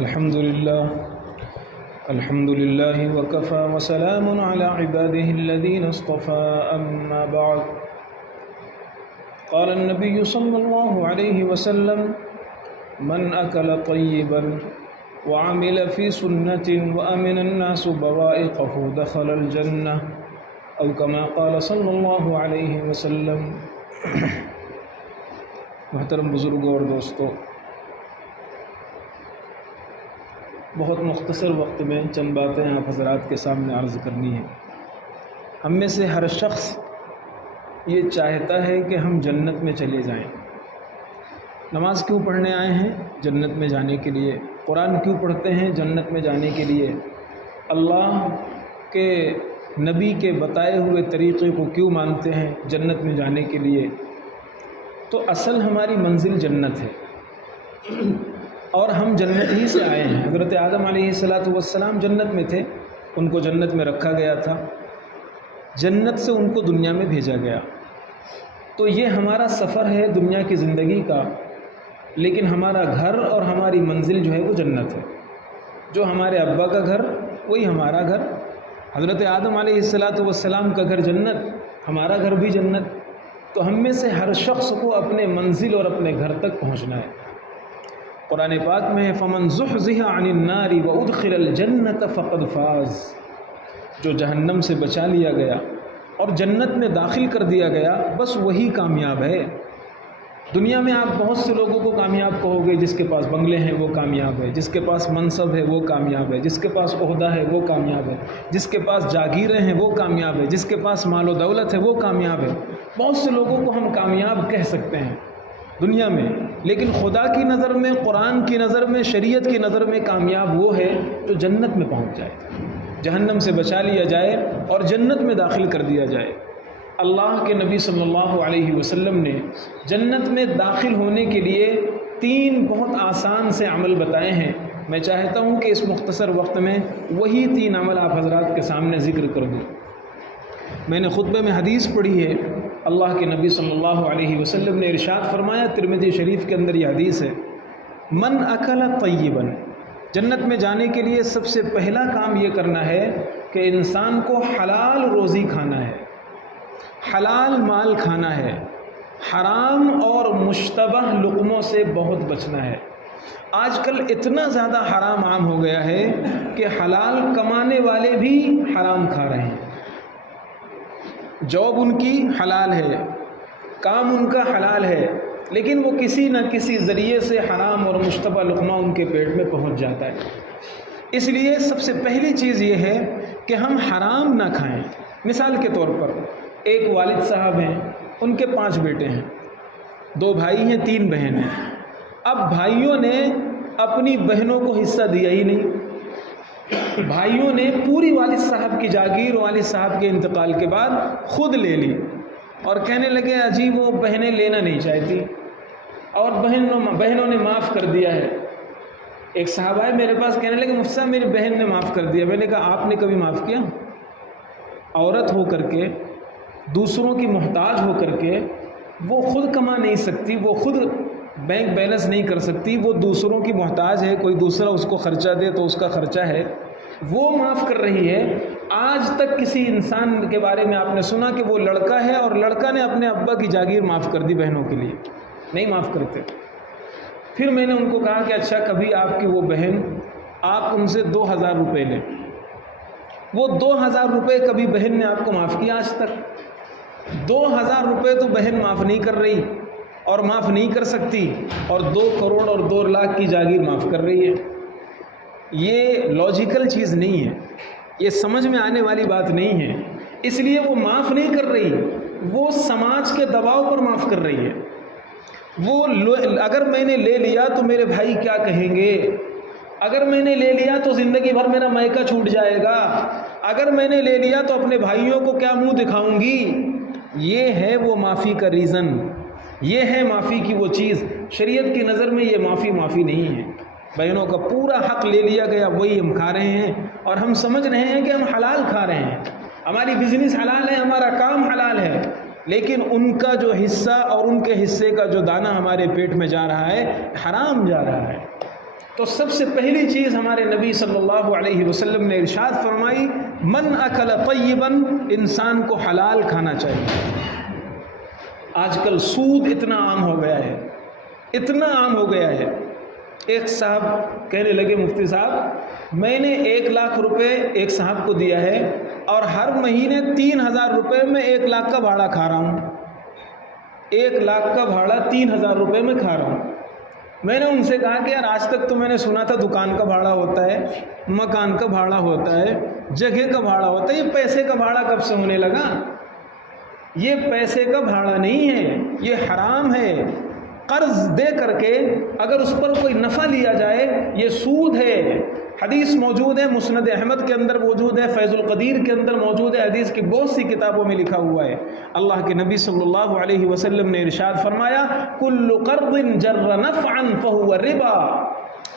الحمد لله وكفى وسلام على عباده الذين اصطفى أما بعد قال النبي صلى الله عليه وسلم من أكل طيبا وعمل في سنة وأمن الناس بوائقه دخل الجنة أو كما قال صلى الله عليه وسلم۔ محترم بزرگوں اور دوستوں، بہت مختصر وقت میں چند باتیں آپ حضرات کے سامنے عرض کرنی ہیں۔ ہم میں سے ہر شخص یہ چاہتا ہے کہ ہم جنت میں چلے جائیں۔ نماز کیوں پڑھنے آئے ہیں؟ جنت میں جانے کے لیے۔ قرآن کیوں پڑھتے ہیں؟ جنت میں جانے کے لیے۔ اللہ کے نبی کے بتائے ہوئے طریقے کو کیوں مانتے ہیں؟ جنت میں جانے کے لیے۔ تو اصل ہماری منزل جنت ہے اور ہم جنت ہی سے آئے ہیں۔ حضرت آدم علیہ السلام جنت میں تھے، ان کو جنت میں رکھا گیا تھا، جنت سے ان کو دنیا میں بھیجا گیا۔ تو یہ ہمارا سفر ہے دنیا کی زندگی کا، لیکن ہمارا گھر اور ہماری منزل جو ہے وہ جنت ہے۔ جو ہمارے ابا کا گھر وہی ہمارا گھر۔ حضرت آدم علیہ السلام کا گھر جنت، ہمارا گھر بھی جنت۔ تو ہم میں سے ہر شخص کو اپنے منزل اور اپنے گھر تک پہنچنا ہے۔ قرآن پاک میں ہے فَمَنْ زُحْزِحَ عَنِ النَّارِ وَأُدْخِلَ الْجَنَّةَ فَقَدْ فَازَ۔ جو جہنم سے بچا لیا گیا اور جنت میں داخل کر دیا گیا، بس وہی کامیاب ہے۔ دنیا میں آپ بہت سے لوگوں کو کامیاب کہو گے، جس کے پاس بنگلے ہیں وہ کامیاب ہے، جس کے پاس منصب ہے وہ کامیاب ہے، جس کے پاس عہدہ ہے وہ کامیاب ہے، جس کے پاس جاگیریں ہیں وہ کامیاب ہے، جس کے پاس مال و دولت ہے وہ کامیاب ہے۔ بہت سے لوگوں کو ہم کامیاب کہہ سکتے ہیں دنیا میں، لیکن خدا کی نظر میں، قرآن کی نظر میں، شریعت کی نظر میں کامیاب وہ ہے جو جنت میں پہنچ جائے، جہنم سے بچا لیا جائے اور جنت میں داخل کر دیا جائے۔ اللہ کے نبی صلی اللہ علیہ وسلم نے جنت میں داخل ہونے کے لیے 3 بہت آسان سے عمل بتائے ہیں۔ میں چاہتا ہوں کہ اس مختصر وقت میں وہی 3 عمل آپ حضرات کے سامنے ذکر کر دوں۔ میں نے خطبے میں حدیث پڑھی ہے، اللہ کے نبی صلی اللہ علیہ وسلم نے ارشاد فرمایا، ترمذی شریف کے اندر یہ حدیث ہے، من اکل طیبا۔ جنت میں جانے کے لیے سب سے پہلا کام یہ کرنا ہے کہ انسان کو حلال روزی کھانا ہے، حلال مال کھانا ہے، حرام اور مشتبہ لقموں سے بہت بچنا ہے۔ آج کل اتنا زیادہ حرام عام ہو گیا ہے کہ حلال کمانے والے بھی حرام کھا رہے ہیں۔ جاب ان کی حلال ہے، کام ان کا حلال ہے، لیکن وہ کسی نہ کسی ذریعے سے حرام اور مشتبہ لقمہ ان کے پیٹ میں پہنچ جاتا ہے۔ اس لیے سب سے پہلی چیز یہ ہے کہ ہم حرام نہ کھائیں۔ مثال کے طور پر ایک والد صاحب ہیں، ان کے 5 بیٹے ہیں، 2 بھائی ہیں، 3 بہن ہیں۔ اب بھائیوں نے اپنی بہنوں کو حصہ دیا ہی نہیں، بھائیوں نے پوری والد صاحب کی جاگیر والد صاحب کے انتقال کے بعد خود لے لی اور کہنے لگے اجی وہ بہنیں لینا نہیں چاہتی اور بہنوں نے معاف کر دیا ہے۔ ایک صاحب آئے میرے پاس، کہنے لگے مفتی صاحب میری بہن نے معاف کر دیا۔ میں نے کہا آپ نے کبھی معاف کیا؟ عورت ہو کر کے، دوسروں کی محتاج ہو کر کے، وہ خود کما نہیں سکتی، وہ خود بینک بیلنس نہیں کر سکتی، وہ دوسروں کی محتاج ہے، کوئی دوسرا اس کو خرچہ دے تو اس کا خرچہ ہے، وہ معاف کر رہی ہے۔ آج تک کسی انسان کے بارے میں آپ نے سنا کہ وہ لڑکا ہے اور لڑکا نے اپنے ابا کی جاگیر معاف کر دی بہنوں کے لیے؟ نہیں معاف کرتے۔ پھر میں نے ان کو کہا کہ اچھا کبھی آپ کی وہ بہن، آپ ان سے 2000 روپے لیں، وہ 2000 روپے کبھی بہن نے آپ کو معاف کیا آج تک؟ 2000 روپے تو بہن معاف نہیں کر رہی اور معاف نہیں کر سکتی، اور 2 کروڑ اور 2 لاکھ کی جاگیر معاف کر رہی ہے۔ یہ لاجیکل چیز نہیں ہے، یہ سمجھ میں آنے والی بات نہیں ہے۔ اس لیے وہ معاف نہیں کر رہی، وہ سماج کے دباؤ پر معاف کر رہی ہے۔ وہ اگر میں نے لے لیا تو میرے بھائی کیا کہیں گے، اگر میں نے لے لیا تو زندگی بھر میرا مائکہ چھوٹ جائے گا، اگر میں نے لے لیا تو اپنے بھائیوں کو کیا منہ دکھاؤں گی۔ یہ ہے وہ معافی کا ریزن، یہ ہے معافی کی وہ چیز۔ شریعت کی نظر میں یہ معافی نہیں ہے۔ بہنوں کا پورا حق لے لیا گیا، وہی ہم کھا رہے ہیں اور ہم سمجھ رہے ہیں کہ ہم حلال کھا رہے ہیں، ہماری بزنس حلال ہے، ہمارا کام حلال ہے، لیکن ان کا جو حصہ اور ان کے حصے کا جو دانہ ہمارے پیٹ میں جا رہا ہے حرام جا رہا ہے۔ تو سب سے پہلی چیز ہمارے نبی صلی اللہ علیہ وسلم نے ارشاد فرمائی، من اکل طیبا، انسان کو حلال کھانا چاہیے۔ آج کل سود اتنا عام ہو گیا ہے، اتنا عام ہو گیا ہے۔ ایک صاحب کہنے لگے، مفتی صاحب میں نے 1 لاکھ روپے ایک صاحب کو دیا ہے اور ہر مہینے 3000 روپے میں 1 لاکھ کا بھاڑا کھا رہا ہوں۔ 1 لاکھ کا بھاڑا 3000 روپے میں کھا رہا ہوں۔ میں نے ان سے کہا کہ یار آج تک تو میں نے سنا تھا دکان کا بھاڑا ہوتا ہے، مکان کا بھاڑا ہوتا ہے، جگہ کا بھاڑا ہوتا ہے، یہ پیسے کا بھاڑا کب سے ہونے لگا؟ یہ پیسے کا بھاڑا نہیں ہے، یہ حرام ہے۔ قرض دے کر کے اگر اس پر کوئی نفع لیا جائے یہ سود ہے۔ حدیث موجود ہے، مسند احمد کے اندر موجود ہے، فیض القدیر کے اندر موجود ہے، حدیث کی بہت سی کتابوں میں لکھا ہوا ہے۔ اللہ کے نبی صلی اللہ علیہ وسلم نے ارشاد فرمایا، کل قرض جر نفعا فہو ربا۔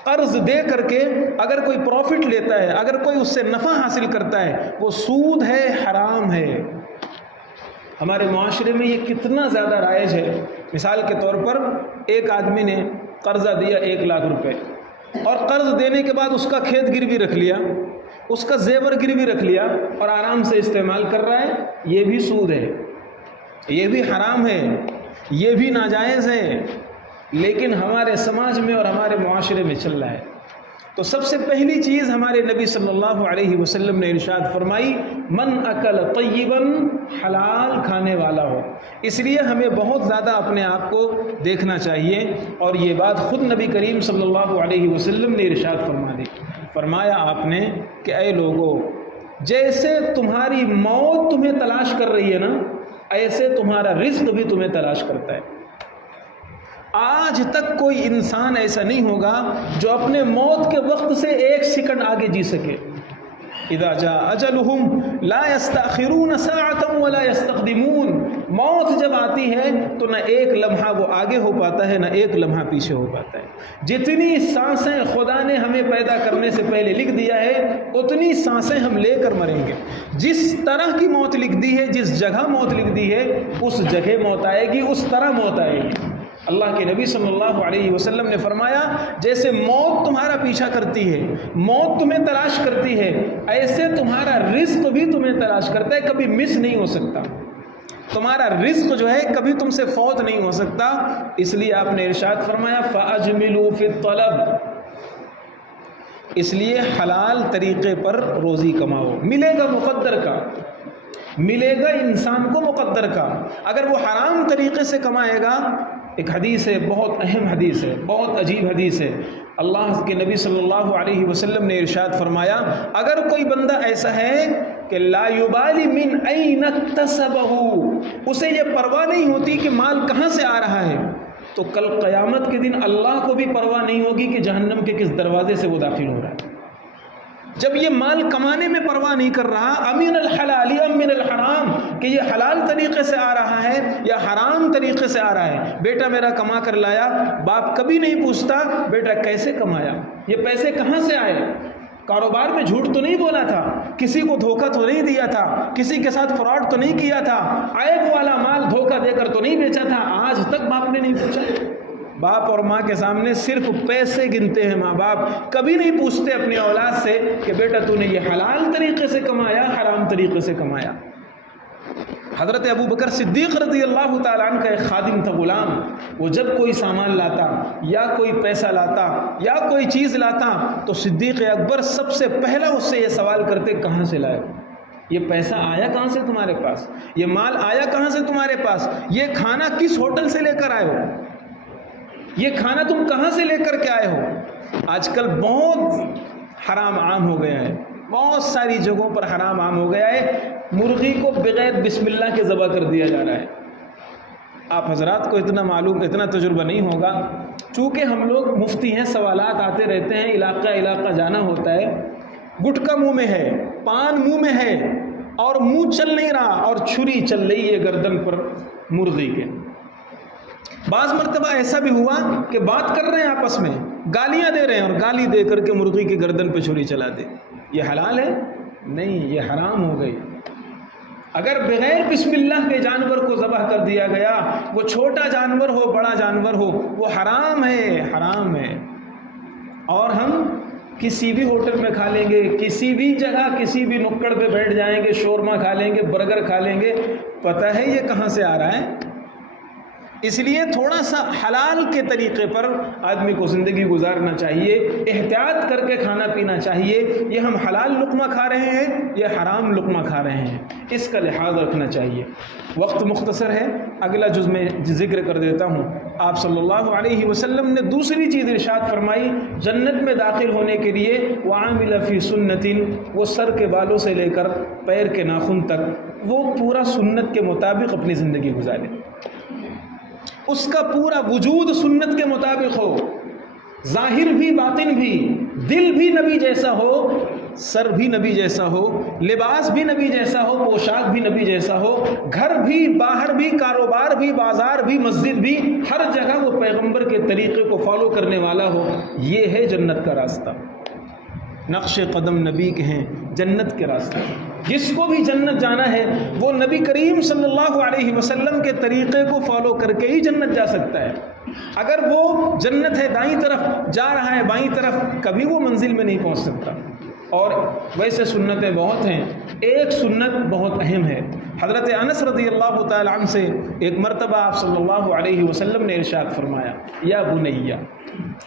قرض دے کر کے اگر کوئی پروفٹ لیتا ہے، اگر کوئی اس سے نفع حاصل کرتا ہے، وہ سود ہے، حرام ہے۔ ہمارے معاشرے میں یہ کتنا زیادہ رائج ہے۔ مثال کے طور پر ایک آدمی نے قرضہ دیا 1 لاکھ روپے، اور قرض دینے کے بعد اس کا کھیت گروی رکھ لیا، اس کا زیور گروی رکھ لیا اور آرام سے استعمال کر رہا ہے، یہ بھی سود ہے، یہ بھی حرام ہے، یہ بھی ناجائز ہے، لیکن ہمارے سماج میں اور ہمارے معاشرے میں چل رہا ہے۔ تو سب سے پہلی چیز ہمارے نبی صلی اللہ علیہ وسلم نے ارشاد فرمائی، من اکل طیبا، حلال کھانے والا ہو۔ اس لیے ہمیں بہت زیادہ اپنے آپ کو دیکھنا چاہیے، اور یہ بات خود نبی کریم صلی اللہ علیہ وسلم نے ارشاد فرمایا آپ نے کہ اے لوگو، جیسے تمہاری موت تمہیں تلاش کر رہی ہے نا، ایسے تمہارا رزق بھی تمہیں تلاش کرتا ہے۔ آج تک کوئی انسان ایسا نہیں ہوگا جو اپنے موت کے وقت سے 1 سیکنڈ آگے جی سکے۔ اذا جاء اجلہم لا یستأخرون ساعة ولا یستقدمون۔ موت جب آتی ہے تو نہ 1 لمحہ وہ آگے ہو پاتا ہے، نہ 1 لمحہ پیچھے ہو پاتا ہے۔ جتنی سانسیں خدا نے ہمیں پیدا کرنے سے پہلے لکھ دیا ہے، اتنی سانسیں ہم لے کر مریں گے۔ جس طرح کی موت لکھ دی ہے، جس جگہ موت لکھ دی ہے، اس جگہ موت آئے گی، اس طرح موت آئے گی۔ اللہ کے نبی صلی اللہ علیہ وسلم نے فرمایا، جیسے موت تمہارا پیچھا کرتی ہے، موت تمہیں تلاش کرتی ہے، ایسے تمہارا رزق بھی تمہیں تلاش کرتا ہے، کبھی مس نہیں ہو سکتا۔ تمہارا رزق جو ہے کبھی تم سے فوت نہیں ہو سکتا۔ اس لیے آپ نے ارشاد فرمایا، فَأَجْمِلُوا فِي الطَّلَبِ۔ اس لیے حلال طریقے پر روزی کماؤ، ملے گا مقدر کا، ملے گا انسان کو مقدر کا۔ اگر وہ حرام طریقے سے کمائے گا، ایک حدیث ہے، بہت اہم حدیث ہے، بہت عجیب حدیث ہے۔ اللہ کے نبی صلی اللہ علیہ وسلم نے ارشاد فرمایا، اگر کوئی بندہ ایسا ہے کہ لا یبالی من این اکتسبہ، اسے یہ پرواہ نہیں ہوتی کہ مال کہاں سے آ رہا ہے، تو کل قیامت کے دن اللہ کو بھی پرواہ نہیں ہوگی کہ جہنم کے کس دروازے سے وہ داخل ہو رہا ہے۔ جب یہ مال کمانے میں پرواہ نہیں کر رہا، امین الحلال ام من الحرام، کہ یہ حلال طریقے سے آ رہا ہے یا حرام طریقے سے آ رہا ہے، بیٹا میرا کما کر لایا، باپ کبھی نہیں پوچھتا بیٹا کیسے کمایا، یہ پیسے کہاں سے آئے، کاروبار میں جھوٹ تو نہیں بولا تھا، کسی کو دھوکہ تو نہیں دیا تھا، کسی کے ساتھ فراڈ تو نہیں کیا تھا، عیب والا مال دھوکہ دے کر تو نہیں بیچا تھا، آج تک باپ نے نہیں پوچھا۔ باپ اور ماں کے سامنے صرف پیسے گنتے ہیں ماں باپ، کبھی نہیں پوچھتے اپنی اولاد سے کہ بیٹا تو نے یہ حلال طریقے سے کمایا، حرام طریقے سے کمایا۔ حضرت ابو بکر صدیق رضی اللہ تعالیٰ عنہ کا ایک خادم تھا، غلام، وہ جب کوئی سامان لاتا یا کوئی پیسہ لاتا یا کوئی چیز لاتا تو صدیق اکبر سب سے پہلا اس سے یہ سوال کرتے، کہاں سے لائے، یہ پیسہ آیا کہاں سے تمہارے پاس، یہ مال آیا کہاں سے تمہارے پاس، یہ کھانا کس ہوٹل سے لے کر آئے ہو، یہ کھانا تم کہاں سے لے کر کے آئے ہو۔ آج کل بہت حرام عام ہو گیا ہے، بہت ساری جگہوں پر حرام عام ہو گیا ہے۔ مرغی کو بغیر بسم اللہ کے ذبح کر دیا جا رہا ہے۔ آپ حضرات کو اتنا معلوم، اتنا تجربہ نہیں ہوگا، چونکہ ہم لوگ مفتی ہیں، سوالات آتے رہتے ہیں، علاقہ علاقہ جانا ہوتا ہے۔ گٹکا منہ میں ہے، پان منہ میں ہے اور منہ چل نہیں رہا اور چھری چل رہی ہے گردن پر مرغی کے۔ بعض مرتبہ ایسا بھی ہوا کہ بات کر رہے ہیں آپس میں، گالیاں دے رہے ہیں اور گالی دے کر کے مرغی کی گردن پہ چھری چلا دے۔ یہ حلال ہے؟ نہیں، یہ حرام ہو گئی۔ اگر بغیر بسم اللہ کے جانور کو ذبح کر دیا گیا، وہ چھوٹا جانور ہو بڑا جانور ہو، وہ حرام ہے، حرام ہے۔ اور ہم کسی بھی ہوٹل میں کھا لیں گے، کسی بھی جگہ کسی بھی نکڑ پہ بیٹھ جائیں گے، شورما کھا لیں گے، برگر کھا لیں گے، پتہ ہے یہ کہاں سے آ رہا ہے؟ اس لیے تھوڑا سا حلال کے طریقے پر آدمی کو زندگی گزارنا چاہیے، احتیاط کر کے کھانا پینا چاہیے۔ یہ ہم حلال لقمہ کھا رہے ہیں یا حرام لقمہ کھا رہے ہیں، اس کا لحاظ رکھنا چاہیے۔ وقت مختصر ہے، اگلا جز میں ذکر کر دیتا ہوں۔ آپ صلی اللہ علیہ وسلم نے دوسری چیز ارشاد فرمائی جنت میں داخل ہونے کے لیے، وعامل فی سنتن، وہ سر کے بالوں سے لے کر پیر کے ناخن تک وہ پورا سنت کے مطابق اپنی زندگی گزارے، اس کا پورا وجود سنت کے مطابق ہو، ظاہر بھی باطن بھی، دل بھی نبی جیسا ہو، سر بھی نبی جیسا ہو، لباس بھی نبی جیسا ہو، پوشاک بھی نبی جیسا ہو، گھر بھی، باہر بھی، کاروبار بھی، بازار بھی، مسجد بھی، ہر جگہ وہ پیغمبر کے طریقے کو فالو کرنے والا ہو۔ یہ ہے جنت کا راستہ، نقش قدم نبی کے ہیں جنت کے راستے۔ جس کو بھی جنت جانا ہے وہ نبی کریم صلی اللہ علیہ وسلم کے طریقے کو فالو کر کے ہی جنت جا سکتا ہے۔ اگر وہ جنت ہے دائیں طرف جا رہا ہے بائیں طرف، کبھی وہ منزل میں نہیں پہنچ سکتا۔ اور ویسے سنتیں بہت ہیں، ایک سنت بہت اہم ہے۔ حضرت انس رضی اللہ تعالی عنہ سے ایک مرتبہ آپ صلی اللہ علیہ وسلم نے ارشاد فرمایا، یا بنیا،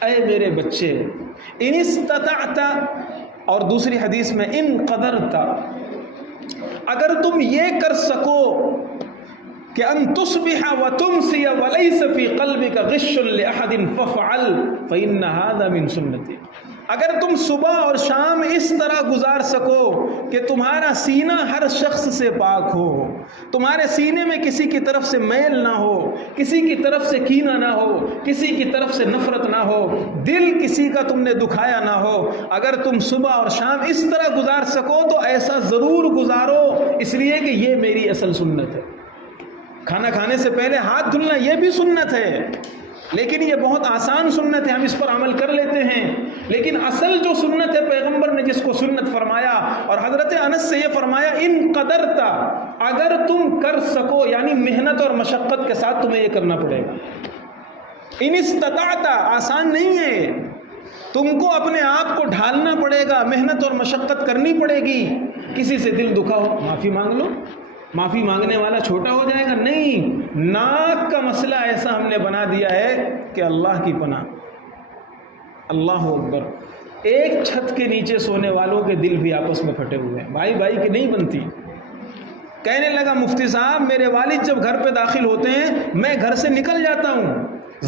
اے میرے بچے، ان استطعت، اور دوسری حدیث میں ان قدرت، اگر تم یہ کر سکو کہ ان تصبح وتمسی وليس في قلبك غش لاحد فافعل فان هذا من سنتي، اگر تم صبح اور شام اس طرح گزار سکو کہ تمہارا سینہ ہر شخص سے پاک ہو، تمہارے سینے میں کسی کی طرف سے میل نہ ہو، کسی کی طرف سے کینہ نہ ہو، کسی کی طرف سے نفرت نہ ہو، دل کسی کا تم نے دکھایا نہ ہو، اگر تم صبح اور شام اس طرح گزار سکو تو ایسا ضرور گزارو، اس لیے کہ یہ میری اصل سنت ہے۔ کھانا کھانے سے پہلے ہاتھ دھلنا یہ بھی سنت ہے، لیکن یہ بہت آسان سنت ہے، ہم اس پر عمل کر لیتے ہیں، لیکن اصل جو سنت ہے پیغمبر نے جس کو سنت فرمایا، اور حضرت انس سے یہ فرمایا ان قدرتا، اگر تم کر سکو، یعنی محنت اور مشقت کے ساتھ تمہیں یہ کرنا پڑے گا۔ ان استطاعت آسان نہیں ہے، تم کو اپنے آپ کو ڈھالنا پڑے گا، محنت اور مشقت کرنی پڑے گی۔ کسی سے دل دکھا ہو معافی مانگ لو، معافی مانگنے والا چھوٹا ہو جائے گا؟ نہیں، ناک کا مسئلہ ایسا ہم نے بنا دیا ہے کہ اللہ کی پناہ، اللہ اکبر، ایک چھت کے نیچے سونے والوں کے دل بھی آپس میں پھٹے ہوئے ہیں، بھائی بھائی کی نہیں بنتی۔ کہنے لگا مفتی صاحب میرے والد جب گھر پہ داخل ہوتے ہیں میں گھر سے نکل جاتا ہوں،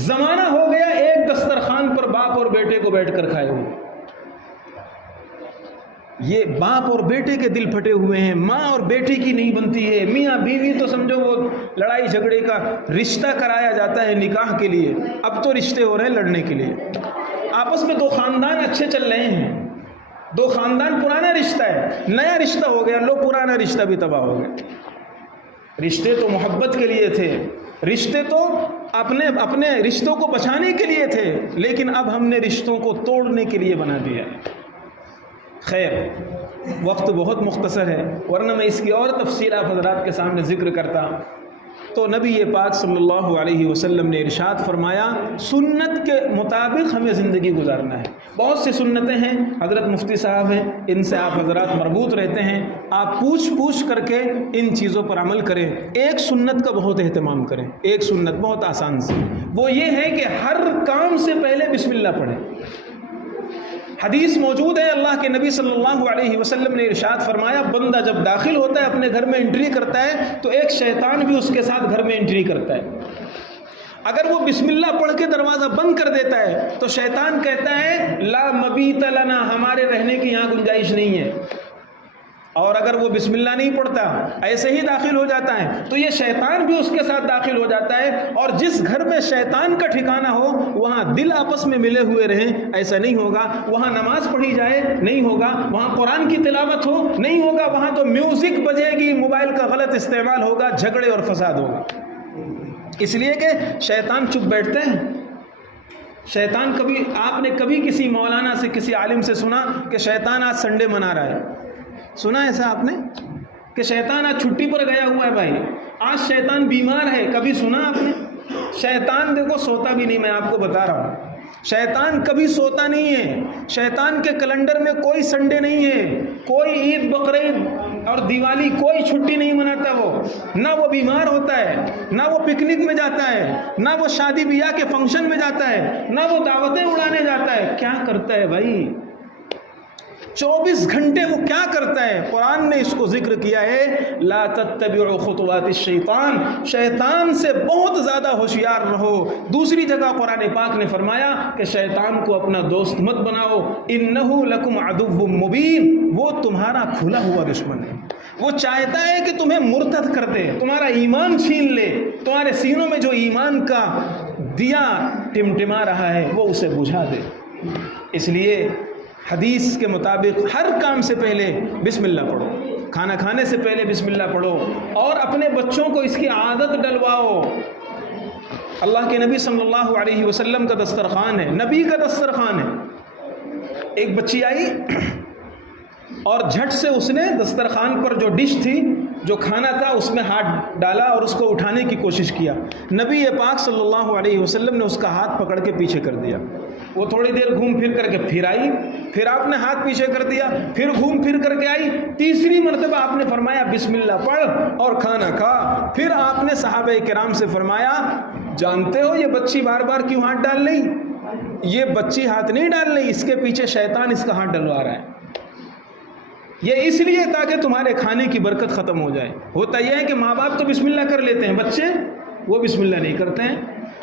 زمانہ ہو گیا ایک دسترخوان پر باپ اور بیٹے کو بیٹھ کر کھائے ہوئے۔ یہ باپ اور بیٹے کے دل پھٹے ہوئے ہیں، ماں اور بیٹے کی نہیں بنتی ہے، میاں بیوی تو سمجھو وہ لڑائی جھگڑے کا رشتہ کرایا جاتا ہے نکاح کے لیے، اب تو رشتے ہو رہے ہیں لڑنے کے لیے۔ آپس میں دو خاندان اچھے چل رہے ہیں، دو خاندان پرانا رشتہ ہے، نیا رشتہ ہو گیا، لو پرانا رشتہ بھی تباہ ہو گیا۔ رشتے تو محبت کے لیے تھے، رشتے تو اپنے رشتوں کو بچانے کے لیے تھے، لیکن اب ہم نے رشتوں کو توڑنے کے لیے بنا دیا۔ خیر، وقت بہت مختصر ہے، ورنہ میں اس کی اور تفصیل آپ حضرات کے سامنے ذکر کرتا۔ تو نبی پاک صلی اللہ علیہ وسلم نے ارشاد فرمایا سنت کے مطابق ہمیں زندگی گزارنا ہے۔ بہت سی سنتیں ہیں، حضرت مفتی صاحب ہیں، ان سے آپ حضرات مربوط رہتے ہیں، آپ پوچھ کر کے ان چیزوں پر عمل کریں۔ ایک سنت کا بہت اہتمام کریں، ایک سنت بہت آسان سی، وہ یہ ہے کہ ہر کام سے پہلے بسم اللہ پڑھیں۔ حدیث موجود ہے، اللہ کے نبی صلی اللہ علیہ وسلم نے ارشاد فرمایا بندہ جب داخل ہوتا ہے اپنے گھر میں انٹری کرتا ہے تو ایک شیطان بھی اس کے ساتھ گھر میں انٹری کرتا ہے۔ اگر وہ بسم اللہ پڑھ کے دروازہ بند کر دیتا ہے تو شیطان کہتا ہے لا مبیت لنا، ہمارے رہنے کی یہاں گنجائش نہیں ہے، اور اگر وہ بسم اللہ نہیں پڑھتا ایسے ہی داخل ہو جاتا ہے تو یہ شیطان بھی اس کے ساتھ داخل ہو جاتا ہے۔ اور جس گھر میں شیطان کا ٹھکانہ ہو وہاں دل آپس میں ملے ہوئے رہیں، ایسا نہیں ہوگا۔ وہاں نماز پڑھی جائے نہیں ہوگا، وہاں قرآن کی تلاوت ہو نہیں ہوگا، وہاں تو میوزک بجے گی، موبائل کا غلط استعمال ہوگا، جھگڑے اور فساد ہوگا۔ اس لیے کہ شیطان چپ بیٹھتے ہیں۔ شیطان آپ نے کبھی کسی مولانا سے کسی عالم سے سنا کہ شیطان آج سنڈے منا رہا ہے؟ سنا ایسا آپ نے کہ شیطان آج چھٹی پر گیا ہوا ہے؟ بھائی آج شیطان بیمار ہے، کبھی سنا آپ نے؟ شیطان دیکھو سوتا بھی نہیں، میں آپ کو بتا رہا ہوں، شیطان کبھی سوتا نہیں ہے، شیطان کے کیلنڈر میں کوئی سنڈے نہیں ہے، کوئی عید بقرعید اور دیوالی کوئی چھٹی نہیں مناتا، وہ نہ وہ بیمار ہوتا ہے، نہ وہ پکنک میں جاتا ہے، نہ وہ شادی بیاہ کے فنکشن میں جاتا ہے، نہ وہ دعوتیں اڑانے جاتا ہے۔ کیا کرتا ہے بھائی؟ 24 گھنٹے وہ کیا کرتا ہے؟ قرآن نے اس کو ذکر کیا ہے، لا تتبعوا خطوات الشیطان، شیطان سے بہت زیادہ ہوشیار رہو۔ دوسری جگہ قرآن پاک نے فرمایا کہ شیطان کو اپنا دوست مت بناؤ، انہ لکم عدو مبین، وہ تمہارا کھلا ہوا دشمن ہے، وہ چاہتا ہے کہ تمہیں مرتد کر دے، تمہارا ایمان چھین لے، تمہارے سینوں میں جو ایمان کا دیا ٹمٹما رہا ہے وہ اسے بجھا دے۔ اس لیے حدیث کے مطابق ہر کام سے پہلے بسم اللہ پڑھو، کھانا کھانے سے پہلے بسم اللہ پڑھو، اور اپنے بچوں کو اس کی عادت ڈلواؤ۔ اللہ کے نبی صلی اللہ علیہ وسلم کا دسترخوان ہے، نبی کا دسترخوان ہے۔ ایک بچی آئی اور جھٹ سے اس نے دسترخوان پر جو ڈش تھی، جو کھانا تھا، اس میں ہاتھ ڈالا اور اس کو اٹھانے کی کوشش کیا۔ نبی پاک صلی اللہ علیہ وسلم نے اس کا ہاتھ پکڑ کے پیچھے کر دیا۔ وہ تھوڑی دیر گھوم پھر کر کے پھر آئی، پھر آپ نے ہاتھ پیچھے کر دیا، پھر گھوم پھر کر کے آئی، تیسری مرتبہ آپ نے فرمایا بسم اللہ پڑھ اور کھانا کھا۔ پھر آپ نے صحابہ کرام سے فرمایا، جانتے ہو یہ بچی بار بار کیوں ہاتھ ڈال رہی؟ یہ بچی ہاتھ نہیں ڈال رہی، اس کے پیچھے شیطان اس کا ہاتھ ڈلوا رہا ہے۔ یہ اس لیے تاکہ تمہارے کھانے کی برکت ختم ہو جائے۔ ہوتا یہ ہے کہ ماں باپ تو بسم اللہ کر لیتے ہیں، بچے وہ بسم اللہ نہیں کرتے ہیں۔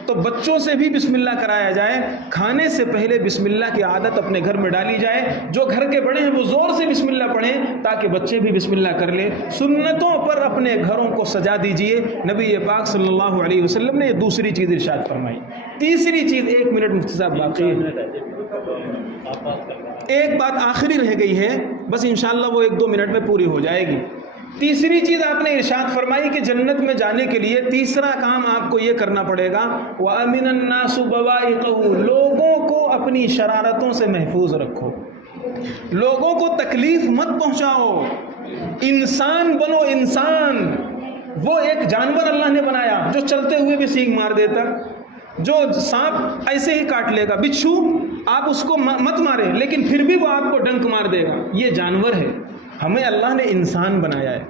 تو بچوں سے بھی بسم اللہ کرایا جائے، کھانے سے پہلے بسم اللہ کی عادت اپنے گھر میں ڈالی جائے۔ جو گھر کے بڑے ہیں وہ زور سے بسم اللہ پڑھیں تاکہ بچے بھی بسم اللہ کر لیں۔ سنتوں پر اپنے گھروں کو سجا دیجئے۔ نبی پاک صلی اللہ علیہ وسلم نے یہ دوسری چیز ارشاد فرمائی۔ تیسری چیز، 1 منٹ مفتی صاحب باقی ہے، ایک بات آخری رہ گئی ہے، بس انشاءاللہ وہ 1-2 منٹ میں پوری ہو جائے گی۔ تیسری چیز آپ نے ارشاد فرمائی کہ جنت میں جانے کے لیے تیسرا کام آپ کو یہ کرنا پڑے گا، وَأَمِنَ النَّاسُ بَوَائِقَهُ، لوگوں کو اپنی شرارتوں سے محفوظ رکھو، لوگوں کو تکلیف مت پہنچاؤ، انسان بنو انسان۔ وہ ایک جانور اللہ نے بنایا جو چلتے ہوئے بھی سینگ مار دیتا، جو سانپ ایسے ہی کاٹ لے گا، بچھو آپ اس کو مت مارے لیکن پھر بھی وہ آپ کو ڈنک مار دے گا، یہ جانور ہے۔ ہمیں اللہ نے انسان بنایا ہے۔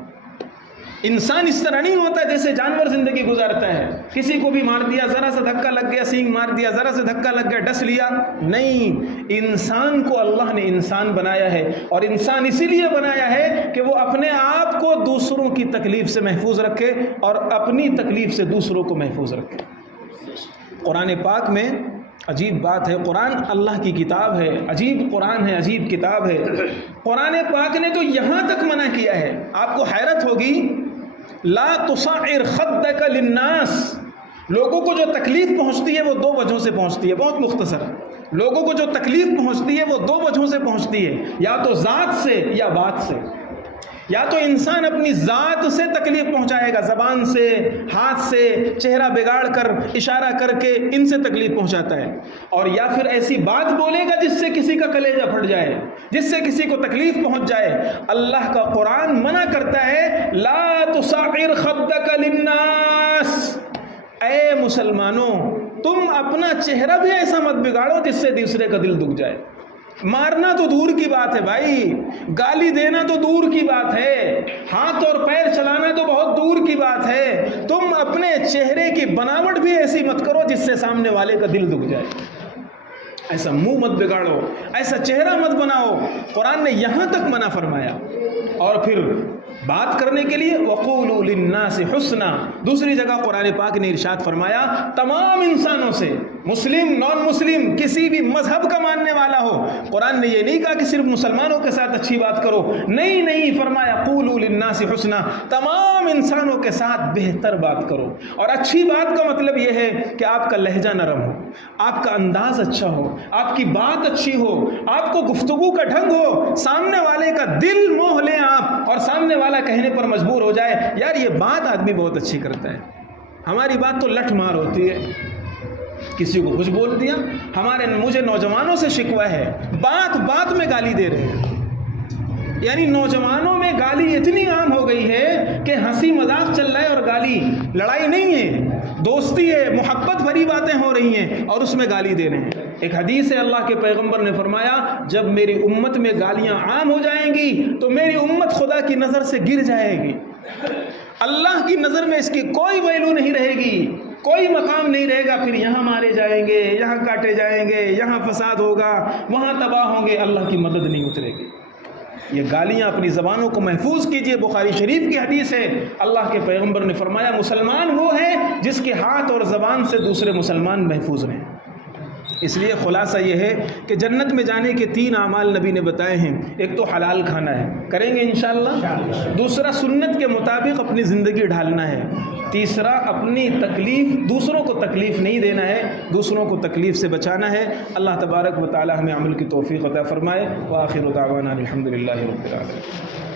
انسان اس طرح نہیں ہوتا جیسے جانور زندگی گزارتا ہے، کسی کو بھی مار دیا، ذرا سا دھکا لگ گیا سینگ مار دیا، ذرا سا دھکا لگ گیا ڈس لیا، نہیں، انسان کو اللہ نے انسان بنایا ہے، اور انسان اسی لیے بنایا ہے کہ وہ اپنے آپ کو دوسروں کی تکلیف سے محفوظ رکھے اور اپنی تکلیف سے دوسروں کو محفوظ رکھے۔ قرآن پاک میں عجیب بات ہے، قرآن اللہ کی کتاب ہے، عجیب قرآن ہے، عجیب کتاب ہے۔ قرآن پاک نے تو یہاں تک منع کیا ہے، آپ کو حیرت ہوگی، لا تصعر خدک للناس، لوگوں کو جو تکلیف پہنچتی ہے وہ 2 وجہوں سے پہنچتی ہے، بہت مختصر، لوگوں کو جو تکلیف پہنچتی ہے وہ 2 وجہوں سے پہنچتی ہے، یا تو ذات سے یا بات سے۔ یا تو انسان اپنی ذات سے تکلیف پہنچائے گا، زبان سے، ہاتھ سے، چہرہ بگاڑ کر، اشارہ کر کے ان سے تکلیف پہنچاتا ہے، اور یا پھر ایسی بات بولے گا جس سے کسی کا کلیجہ پھٹ جائے، جس سے کسی کو تکلیف پہنچ جائے۔ اللہ کا قرآن منع کرتا ہے، لا تصعر خدک للناس، اے مسلمانوں تم اپنا چہرہ بھی ایسا مت بگاڑو جس سے دوسرے کا دل دکھ جائے۔ مارنا تو دور کی بات ہے بھائی، گالی دینا تو دور کی بات ہے، ہاتھ اور پیر چلانا تو بہت دور کی بات ہے، تم اپنے چہرے کی بناوٹ بھی ایسی مت کرو جس سے سامنے والے کا دل دکھ جائے۔ ایسا منہ مت بگاڑو، ایسا چہرہ مت بناؤ، قرآن نے یہاں تک منع فرمایا۔ اور پھر بات کرنے کے لیے وَقُولُوا لِلنَّاسِ حُسْنًا، دوسری جگہ قرآن پاک نے ارشاد فرمایا تمام انسانوں سے، مسلم نان مسلم، کسی بھی مذہب کا ماننے والا ہو، قرآن نے یہ نہیں کہا کہ صرف مسلمانوں کے ساتھ اچھی بات کرو، نہیں، فرمایا قُولُوا لِلنَّاسِ حُسْنًا، تمام انسانوں کے ساتھ بہتر بات کرو۔ اور اچھی بات کا مطلب یہ ہے کہ آپ کا لہجہ نرم ہو، آپ کا انداز اچھا ہو، آپ کی بات اچھی ہو، آپ کو گفتگو کا ڈھنگ ہو، سامنے والے کا دل موہ لیں آپ، اور سامنے والا کہنے پر مجبور ہو جائے یار یہ بات آدمی بہت اچھی کرتا ہے، ہماری بات تو لٹ مار ہوتی ہے، کسی کو کچھ بول دیا۔ مجھے نوجوانوں سے شکوہ ہے، بات میں گالی دے رہے ہیں، یعنی نوجوانوں میں گالی اتنی عام ہو گئی ہے کہ ہنسی مذاق چل رہا ہے اور گالی، لڑائی نہیں ہے، دوستی ہے، محبت بھری باتیں ہو رہی ہیں اور اس میں گالی دے رہے ہیں۔ ایک حدیث ہے اللہ کے پیغمبر نے فرمایا جب میری امت میں گالیاں عام ہو جائیں گی تو میری امت خدا کی نظر سے گر جائے گی، اللہ کی نظر میں اس کی کوئی ویلو نہیں رہے گی، کوئی مقام نہیں رہے گا، پھر یہاں مارے جائیں گے، یہاں کاٹے جائیں گے، یہاں فساد ہوگا، وہاں تباہ ہوں گے، اللہ کی مدد نہیں اترے گی۔ یہ گالیاں اپنی زبانوں کو محفوظ کیجئے، بخاری شریف کی حدیث ہے، اللہ کے پیغمبر نے فرمایا مسلمان وہ ہے جس کے ہاتھ اور زبان سے دوسرے مسلمان محفوظ رہیں۔ اس لیے خلاصہ یہ ہے کہ جنت میں جانے کے 3 اعمال نبی نے بتائے ہیں۔ ایک تو حلال کھانا ہے، کریں گے انشاءاللہ۔ دوسرا سنت کے مطابق اپنی زندگی ڈھالنا ہے۔ تیسرا اپنی تکلیف، دوسروں کو تکلیف نہیں دینا ہے، دوسروں کو تکلیف سے بچانا ہے۔ اللہ تبارک و تعالی ہمیں عمل کی توفیق عطا فرمائے۔ وآخر دعوانا الحمدللہ رب العالمین۔